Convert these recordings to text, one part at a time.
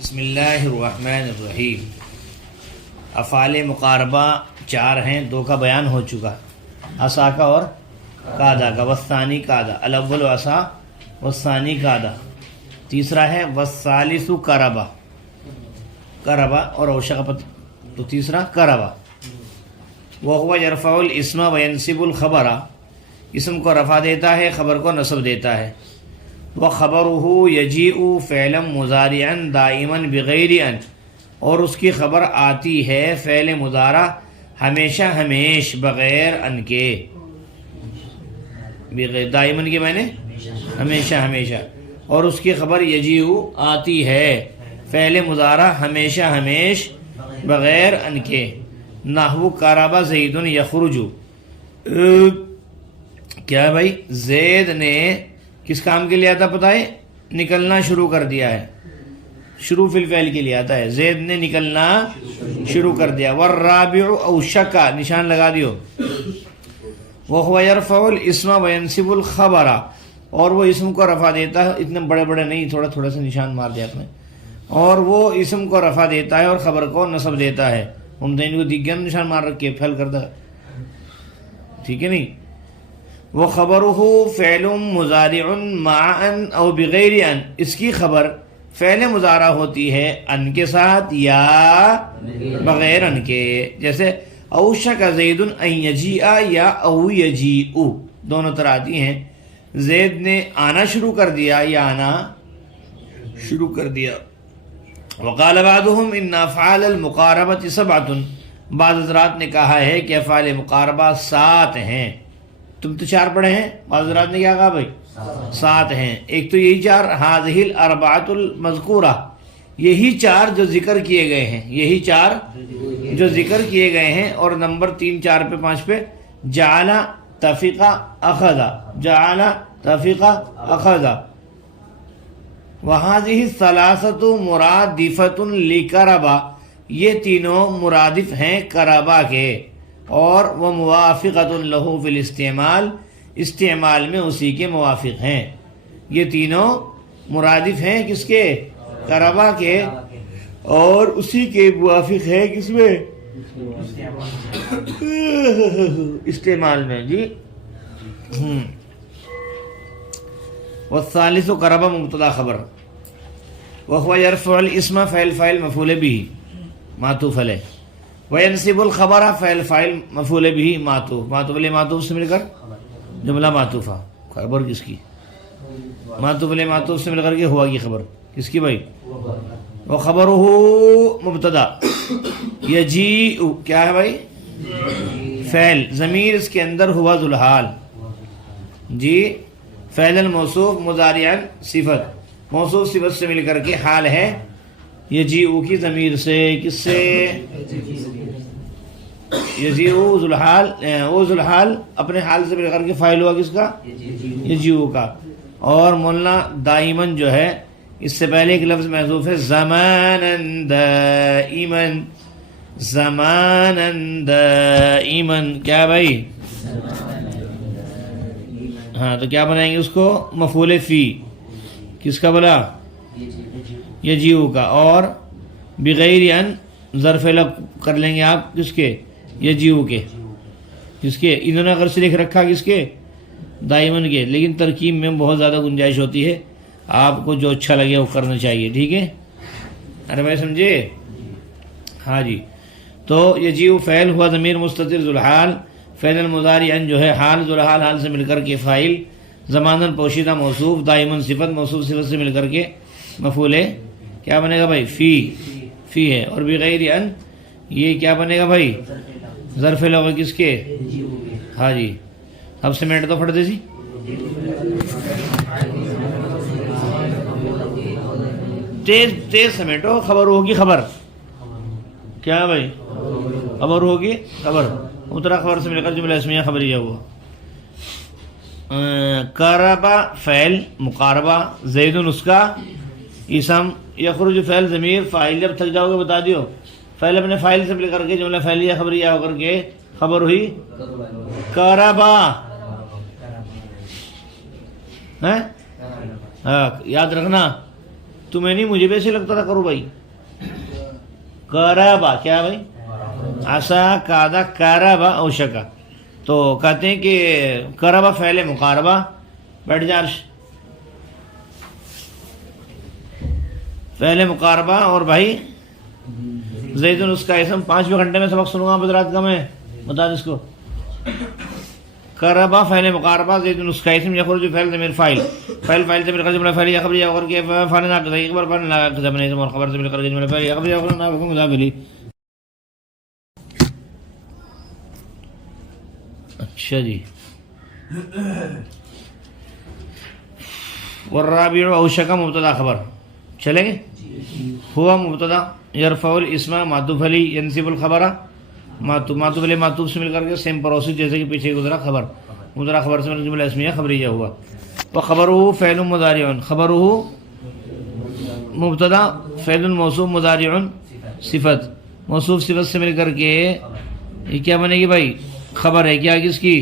بسم اللہ الرحمن الرحیم۔ افعال مقاربہ 4 ہیں، 2 کا بیان ہو چکا، عصا کا اور قادا کا، والثانی قادا، الاول عصا والثانی قادا۔ تیسرا ہے والثالث قربا، قربا اور اوشق، تو تیسرا قربا۔ وہو یرفع الاسم وینصب الخبر، اسم کو رفع دیتا ہے، خبر کو نصب دیتا ہے۔ وخبرہ یجیء فعلا مضارعا دائما بغیر ان، اور اس کی خبر آتی ہے فعل مضارع ہمیشہ ہمیش بغیر ان کے، بغیر دائما کے معنی ہمیشہ ہمیشہ، اور اس کی خبر یجیء آتی ہے فعل مضارع ہمیشہ ہمیش بغیر ان کے۔ نحو قرب زید یخرج، کیا ہے بھائی؟ زید نے کس کام کے لیے آتا پتہ ہے؟ نکلنا شروع کر دیا ہے، شروع فی الفعل کے لیے آتا ہے، زید نے نکلنا شروع کر دیا۔ والرابع اوشکا، نشان لگا دیو۔ وہو یرفع الاسم وینصب الخبر، اور وہ اسم کو رفع دیتا ہے، اتنے بڑے بڑے نہیں، تھوڑا تھوڑا سا نشان مار دیا آپ نے، اور وہ اسم کو رفع دیتا ہے اور خبر کو نصب دیتا ہے۔ ممتین کو دیکھ گیا نشان مار رکھے، پھیل کر دے، ٹھیک ہے نہیں؟ وہ خبرہ فعل مضارع مع ان او بغیر ان، اس کی خبر فعل مضارع ہوتی ہے ان کے ساتھ یا بغیر ان کے، جیسے اوشک زید ان یجیء یا او یجیء، دونوں طرح آتی ہیں۔ زید نے آنا شروع کر دیا یا آنا شروع کر دیا۔ وقال بعضهم ان افعال المقاربة 7، بعض حضرات نے کہا ہے کہ افعال مقاربہ 7 ہیں۔ تم تو 4 پڑھے ہیں، بعض حضرات نے کیا کہا بھائی؟ 7 ہیں۔ ایک تو یہی 4 هذه الاربعۃ المذکورہ، یہی 4 جو ذکر کیے گئے ہیں، یہی 4 جو ذکر کیے گئے ہیں، اور نمبر 3 4 پہ 5 پہ جعل تفق اخذ، جعل تفق اخذ۔ وهذه الثلاثة مرادفۃ لقربا، یہ تینوں مرادف ہیں قربا کے، اور وہ موافقۃ لہ فی الاستعمال، استعمال میں اسی کے موافق ہیں۔ یہ تینوں مرادف ہیں کس کے؟ قربا کے، اور اسی کے موافق ہے کس میں؟ استعمال میں، جی۔ والثالث قربا مبتدا خبر، وهو يرفع الاسم فعل فاعل مفعول به معطوف علیہ، وینصب الخبر فعل فاعل مفعول به معطوف، معطوف علیہ معطوف سے مل کر جملہ معطوفہ، خبر کس کی؟ معطوف علیہ معطوف سے مل کر کے ہوا کی خبر کس کی بھائی؟ وخبرہ مبتدا، یجیء کیا ہے بھائی؟ فعل، ضمیر اس کے اندر ہوا ذوالحال، جی۔ فعل الموصوف مضارعا صفت، موصوف صفت سے مل کر کے حال ہے یجیء کی ضمیر سے، کس سے؟ یجیء ذوالحال، وہ ذوالحال اپنے حال سے مل کر کے فاعل ہوا کس کا؟ یجیء کا۔ اور مولانا دائمن جو ہے، اس سے پہلے ایک لفظ محذوف ہے، زمانا دائما، زمانا دائما، کیا بھائی؟ ہاں، تو کیا بنائیں گے اس کو؟ مفعول فی، کس کا بلا؟ یجیء کا، اور بغیر ان ظرف لب کر لیں گے آپ کس کے؟ یجیء کے، کس کے؟ انہوں نے اگر سے لکھ رکھا کس کے؟ دائمن کے، لیکن ترکیب میں بہت زیادہ گنجائش ہوتی ہے، آپ کو جو اچھا لگے وہ کرنا چاہیے، ٹھیک ہے؟ ارے بھائی سمجھے؟ ہاں جی۔ تو یجیء فعل ہوا ضمیر مستتر ذوالحال، فعل المضارع ان جو ہے حال، ذوالحال حال سے مل کر کے فاعل، زماناً پوشیدہ موصوف، دائماً صفت، موصوف صفت سے مل کر کے مفعول کیا بنے گا بھائی؟ فی، فی ہے، اور بغیر ان یہ کیا بنے گا بھائی؟ ظرف لغو کس کے؟ ہاں جی۔ اب سمیٹ تو پڑھ دے سی، تیز تیز سمیٹو، خبر ہوگی خبر، کیا بھائی؟ خبر ہوگی خبر، اترا خبر سے مل کر جملہ اسمیہ خبریہ ہوا۔ قربا فعل مقاربہ، زید اس کا اسم، یخرج فعل ضمیر، فاعل جب تھک جاؤ گے بتا دیو، فعل اپنے فاعل سے مل کر کے جملہ فعلیہ خبریہ ہو کر کے خبر ہوئی قربا، یاد رکھنا تمہیں نہیں مجھے بھی ایسے لگتا تھا کرو بھائی. قربا کیا بھائی؟ عسا قادا قربا اوشکا. تو کہتے ہیں کہ قربا فعل مقاربہ. بیٹھ جا عرش. فعل مقاربہ. اور بھائی زید اس کا اسم. 5 گھنٹے میں سبق سنوں گا حضرات کا میں. بتا دیں اس کو. قربا فعل مقاربہ. زید اس کا اسم. یخرج فعل ضمیر فاعل. فعل ضمیر کا جملہ فعلیہ خبریہ اور کہ فعل ناقص ہے. ایک بار فعل ناقص ہے اسم اور خبر ضمیر کا جملہ فعلیہ خبریہ اور ناقص مضاف الیہ. اچھا جی. والرابع اوشک مبتدا خبر. چلیں گے. ہوا مبتدا یرفع الاسم معطوف علی ینصب الخبر. معطوف علی معطوف سے مل کر کے سیم پروسیس جیسے کہ پیچھے گزرا. خبر مبتدا خبر سے مل جملہ اسمیہ خبریہ ہوا. وخبره فعل مضارع. خبره مبتدا فعل موصوف مضارع صفت. موصوف صفت سے مل کر کے یہ کیا بنے گی بھائی؟ خبر ہے. کیا کس کی؟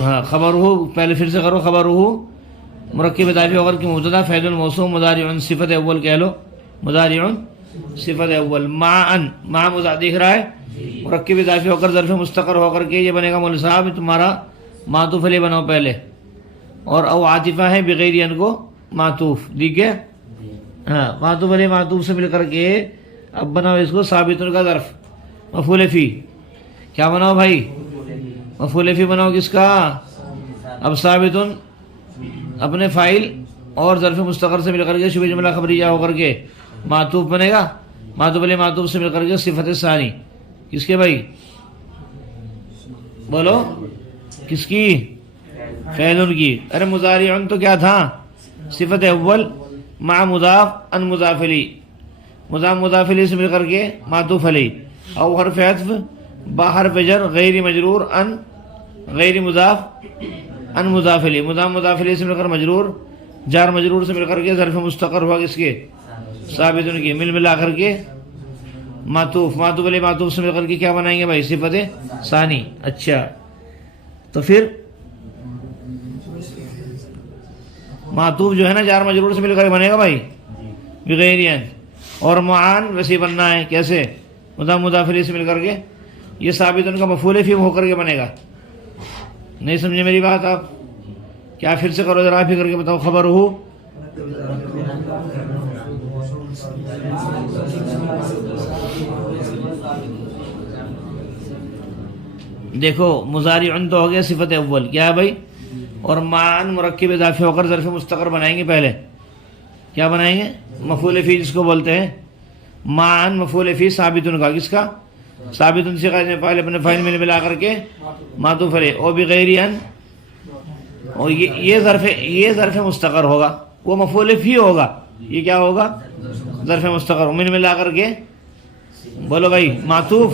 ہاں خبره. پہلے پھر سے کرو. خبره مرکب اضافی ہو کر کے مبتدا فعل موصوف مضارع صفت اول کہہ لو. مضارع صفت اول. مع مضاف دکھ رہا ہے. مرکب اضافی ہو کر ظرف مستقر ہو کر کے یہ بنے گا مول صاحب تمہارا معطوف علیہ بناؤ پہلے. اور او عاطفہ ہے بغیر ان کو معطوف. ٹھیک ہے. ہاں معطوف علیہ معطوف سے مل کر کے اب بناؤ اس کو ثابت کا ظرف مفعول فی. کیا بناؤ بھائی؟ مفعول فی بناؤ. کس کا؟ اب ثابت اپنے فائل اور ظرف مستقر سے مل کر کے شبہ جملہ خبریہ ہو کر کے معطوف بنے گا. معطوف علیہ معطوف سے مل کر کے صفت ثانی. کس کے بھائی؟ بولو. کس کی؟ فعل کی. ارے مضارع تو کیا تھا؟ صفت اول مع مضاف ان مضاف الیہ. مضاف الیہ سے مل کر کے معطوف علیہ. او حرف عطف با حرف جر غیر مجرور ان غیر مضاف ان مضاف الیہ. مضاف الیہ سے مل کر مجرور. جار مجرور سے مل کر کے ظرف مستقر ہوا کس کے؟ ثابت کی. ملا کر کے معطوف. معطوف علیہ معطوف سے مل کر کے کیا بنائیں گے بھائی؟ صفت ثانی. اچھا تو پھر معطوف جو ہے نا جار مجرور سے مل کر بنے گا بھائی بغیر. اور معان ویسے بننا ہے. کیسے؟ مضاف الیہ سے مل کر کے یہ ثابت ان کا مفعول فی ہو کر کے بنے گا. نہیں سمجھے میری بات آپ؟ کیا پھر سے کرو ذرا آپ ہی کر کے بتاؤ. خبر ہو دیکھو مضارع تو ہو گیا صفت اول. کیا ہے بھائی؟ اور معان مرکب اضافی ہو کر ظرف مستقر بنائیں گے پہلے. کیا بنائیں گے؟ مفعول فی جس کو بولتے ہیں. معان مفعول فی ثابت کا. کس کا؟ ثابت سے فاعل اپنے فاعل میں ملا کر کے معطوف علیہ. او بغیر ان. اور یہ ظرف مستقر ہوگا. وہ مفعول فی ہوگا. یہ کیا ہوگا؟ ظرف مستقر. من ملا کر کے بولو بھائی معطوف.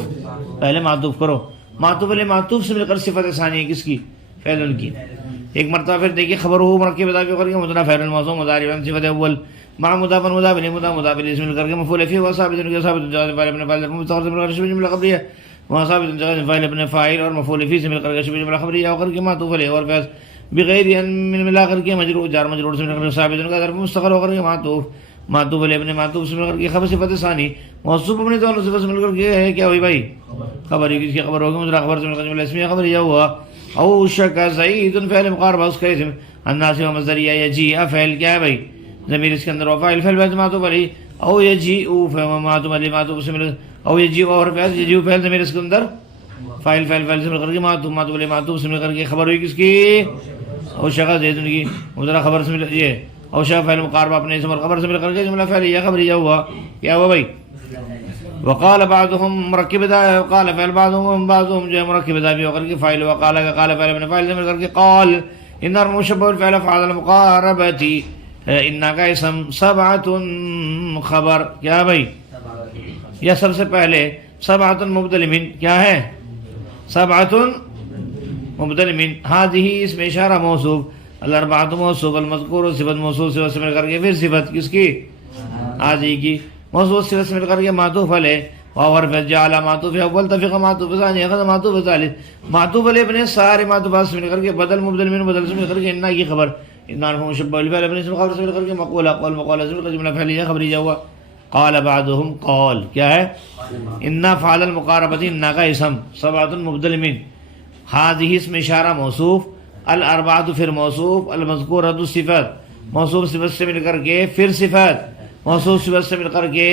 پہلے معطوف کرو. معطوف علیہ معطوف سے مل کر صفت ثانی کس کی؟ فعل کی. ایک مرتبہ پھر دیکھیے. خبر ہو مرکب اضافی کر کے مبتدا فعل موصوف مضارع صفت اول مع مضاف مضاف الیہ مضاف الیہ سے مل کر کے مفعول فی ہوا ثابت کے ثابت فاعل اپنے فاعل مستقر سے مل کر شبہ جملہ خبریہ وہاں ثابت فاعل اپنے فاعل اور مفعول فی سے مل کر کے شبہ جملہ خبریہ ہو کر کے معطوف علیہ. اور فعل بغیر ان ملا کر کے مجرور جار مجرور سے مل کر کے ثابت کا ظرف مستقر ہو کر کے معطوف علیہ اپنے معطوف سے مل کر کے خبر صفت ثانی. موصوف اپنے دونوں صفت سے مل کر کے ہے کیا ہوئی بھائی؟ خبر. کس کی خبر ہوگی؟ مضارع خبر سے مل کر جملہ اسمیہ خبریہ ہوا. او شک زید فعل مقاربہ اس کا اسم. الناس و مصدریہ یجیء فعل کیا ہے بھائی؟ ضمیر اس کے اندر وفاعل فعل بعد معطوف علیہ. او یجیء معطوف علیہ معطوف سے مل. او یجیء اور فعل یجیء فعل ضمیر اس کے اندر فاعل سے مل کر کے معطوف علیہ معطوف سے مل کر کے خبر ہوئی کس کی؟ او شک زید کی. مضارع خبر سے مل یہ او شک فعل مقاربہ اپنے اسم اور خبر سے مل کر کے جملہ فعلیہ خبریہ ہوا. کیا ہوا بھائی؟ وقال بعضهم مرکب اضافی. وقال فعل بعضهم جو ہے مرکب اضافی ہو کر کے فاعل. وقال کا قال فعل اپنے فاعل سے مل کر کے قال. ان المشبہ الفعل فعل المقاربۃ. ان کا اسم سبعۃ خبر. کیا بھائی؟ یہ سب سے پہلے سبعۃ مبدل من. کیا ہے؟ سبعۃ مبدل من. هذه اسم اشارہ موصوف. الاربعۃ موصوف. المذکور صفت موصوف سے مل کر کے پھر صفت کس کی؟ هذه کی. موصوف صفت سے مل کر کے معطوف علیہ. وحرف جعل معطوف اول تفق معطوف ثانی اخذ معطوف ثالث. معطوف علیہ اپنے سارے معطوفات سے مل کر کے بدل مبدل من بدل سے مل کر کے ان کی خبر. عرف مشبہ بالفعل اپنے اسم خبر سے مل کر کے مقولہ قول مقولہ سے مل کر جملہ فعلیہ خبریہ ہوا. قال بعضهم قول کیا ہے انا فعل المقاربۃ انا کا اسم سبعۃ مبدل من هذه اسم اشارہ موصوف الاربعۃ پھر موصوف المذکورۃ صفت موصوف صفت سے مل کر کے پھر صفت موصوف صفت سے مل کر کے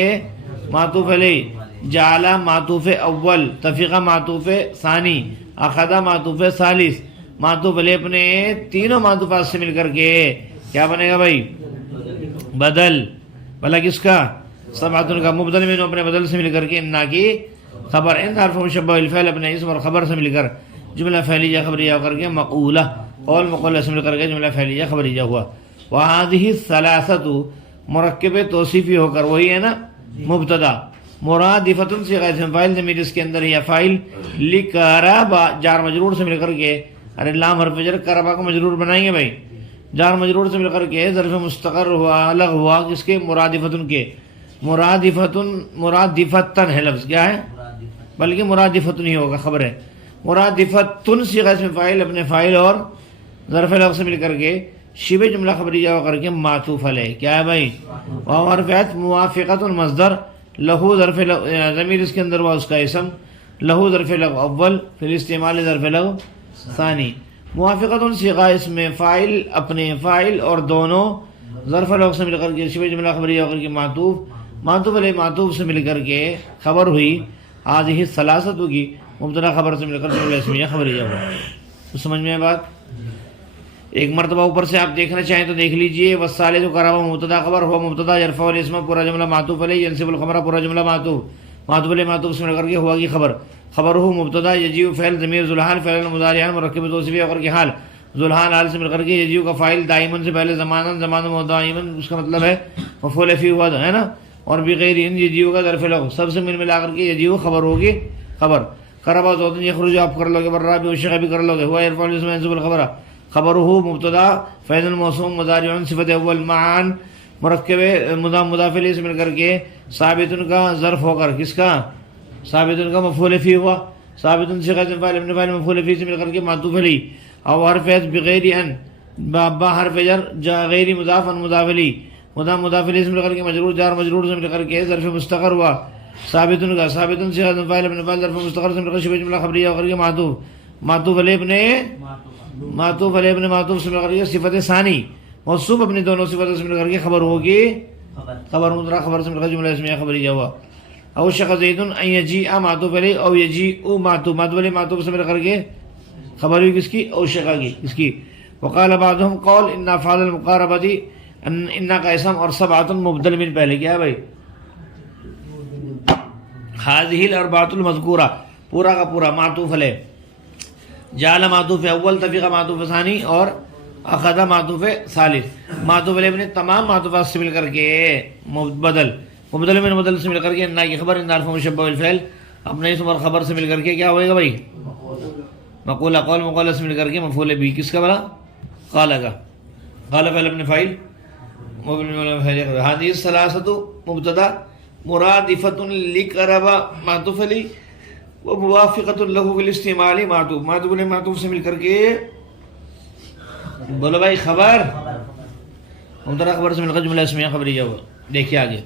معطوف علیہ جعل معطوف اول تفیقہ معطوف ثانی اخذ معطوف ثالث معطوف علیہ اپنے تینوں معطوفات سے مل کر کے کیا بنے گا بھائی بدل بھلا کس کا سبعۃ کا مبدل میں اپنے بدل سے مل کر کے انا کی خبر ان حرف مشبہ بالفعل اپنے اسم اور خبر سے مل کر جملہ فعلیہ خبریہ کر کے مقولہ قول مقولہ سے مل کر کے جملہ فعلیہ خبریہ ہوا. وهذه الثلاثه مرکب توصیفی ہو کر وہی ہے نا مبتدا مرادفۃ صیغہ اسم فاعل ضمیر اس کے اندر یا فاعل لقرابہ جار مجرور سے مل کر کے ارے لام حرف جر قرابہ کو مجرور بنائیں گے بھائی جار مجرور سے مل کر کے ظرف مستقر ہوا الگ ہوا کس کے مرادفتن کے مرادفتن ہے لفظ کیا ہے بلکہ مرادفتن ہی ہوگا خبر ہے مرادفتن صیغہ اسم فاعل اپنے فاعل اور ظرف لفظ سے مل کر کے شبہ جملہ خبریہ ہو کر کے معطوف علیہ کیا ہے بھائی واو حرف موافقۃ مصدر لہو ظرف ضمیر اس کے اندر ہوا اس کا اسم لہو ظرف لغو اول پھر استعمال ظرف لغو ثانی موافقۃ صیغہ اس میں فاعل اپنے فاعل اور دونوں ظرف لغو سے مل کر کے شبہ جملہ خبریہ ہو کر کے معطوف علیہ معطوف سے مل کر کے خبر ہوئی هذه الثلاثۃ کی مبتدا خبر سے مل کر جملہ اسمیہ خبریہ ہوا. تو سمجھ میں بات ایک مرتبہ اوپر سے آپ دیکھنا چاہیں تو دیکھ لیجئے والثالث قرابہ مبتدا خبر ہوا مبتدا یرفع الاسم پورا جملہ معطوف علیہ ینصب الخبر پورا جملہ معطوف علیہ معطوف سے مل کر کے ہوا کی خبر ہو مبتدا یجیء فعل ضمیر ذوالحال فعل مضارع مرکب توصیفی ہو کر کے حال ذوالحال حال سے مل کر کے یجیء کا فاعل دائما سے پہلے زمان دائما اس کا مطلب ہے مفعول فی ہوا ہے نا اور بغیر ان یجیء کا ظرف لغو سب سے ملا کر کے یجیء خبر ہوگی خبر قرابہ ذوتن یخرج آپ کر لو گے برابی وشغ بھی کر لو گے ہوا یرفع الاسم ینصب الخبر خبره مبتدا فعل موصوف مضارع صفت اول معان مرکب مضاف الیہ سے مل کر کے ثابت کا ظرف ہو کر کس کا ثابت کا مفعول فی ہوا ثابت صیغہ فاعل ابن فاعل مفعول فی سے مل کر کے معطوف علیہ او حرف بغیر ان با حرف جر غیر مضاف مضاف الیہ مضاف الیہ سے مل کر کے مجرور جار مجرور سے مل کر کے ظرف مستقر ہوا ثابت کا ثابت صیغہ فاعل ابن فاعل ظرف مستقر سے مل کر شبہ جملہ خبریہ ہو کر کے معطوف علیہ اپنے معطوف سے مل کر کے صفت ثانی موصوف اپنی دونوں صفتوں سے مل کر کے خبر ہوگی خبر مضارع خبر سے مل کر جملہ اسمیہ خبریہ ہوا. او شق زید ان یجیء معطوف علیہ او یجیء معطوف علیہ معطوف سے مل کر کے خبر ہوئی کس کی او شقہ کی کس کی. وقال بعضهم قول ان افعال المقاربۃ ان کا اسم اور سبعۃ مبدل من پہلے کیا ہے بھائی هذه الاربعۃ المذکورہ پورا کا پورا معطوف علیہ جعل معطوف اول تفیقہ معطوف ثانی اور اخذ معطوف ثالث معطوف علیہ نے تمام معطوفات سے مل کر کے مبدل من مبدل سے مل کر کے انا کی خبر ان حرف مشبہ بالفعل اپنے اسم اور خبر سے مل کر کے کیا ہوئے گا بھائی مقولہ قول مقولہ سے مل کر کے مفعول بھی کس کا بلا قال کا قال فعل ابن فاعل هذه الثلاثه مبتدا مرادفۃ لقرب معطوف علیہ وموافقۃ له بالاستعمال معطوف علیہ معطوف سے مل کر کے بولو بھائی خبر مبتدا خبر سے مل کر جملہ اسمیہ خبریہ ہوا. دیکھیے آگے